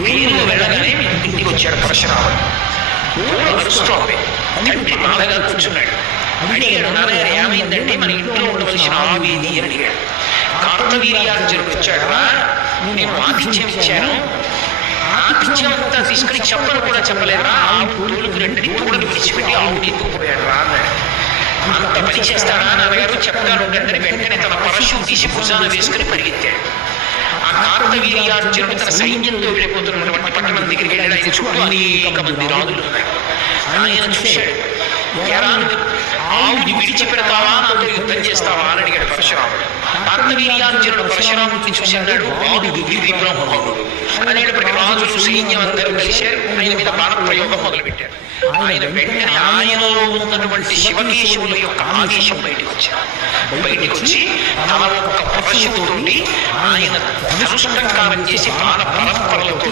వీళ్ళు వెళ్ళగానే ఇంటికి వచ్చాడు పరశురాముడు. నడుస్తోంది. తండ్రి బాధగా కూర్చున్నాడు. అడిగాడు, నాన్నగారు ఏమైందంటే మన ఇంట్లో ఉండవలసిన ఆవేది అని అడిగాడు. కార్తవీర్యార్జునుడు వచ్చాడు. నేను ఆతిథ్యం ఇచ్చాను, ఆతిథ్యం అంతా తీసుకుని చెప్పను కూడా చెప్పలేదురా, ఆవు తోలుకు రెండింటి తోడుని విడిచిపెట్టి ఆవుని ఎత్తుకుపోయాడు రా అన్నాడు. అంత పని చేస్తాడా నాన్నగారు, చెప్తాను ఉండండి. వెంటనే తన పరశువు తీసి భుజాన వేసుకుని పరిగెత్తాడు. ఆ కార్తవీర్యార్జునుడు తన సైన్యంతో వెళ్ళిపోతున్నటువంటి పట్టణం దగ్గరికి వెళ్ళాడు. ఆయన చుట్టూ అనేక మంది రాజులు ఉన్నారు. ఆయన చూశాడు. ఆవుని విడిచిపెడతావా, నాతో యుద్ధం చేస్తావా అని అడిగాడు పరశురాముడు. కార్తవీర్యార్జునుడు పరశురాముడిని చూసి అన్నాడు, వాడు విబ్రహ్మణుడు అనేటప్పటికీ రాజులు సైన్యం అందరూ కలిశారు. ఆయన మీద బాణప్రయోగం మొదలుపెట్టారు. ఆయన వెంటనే ఆయనలో ఉన్నటువంటి శివకేశవుల యొక్క ఆవేశం బయటకు వచ్చి తన ఒక్క పరశువుతోటి ఆయన ధనుష్టంకారం చేసి బాణ పరంపరలతో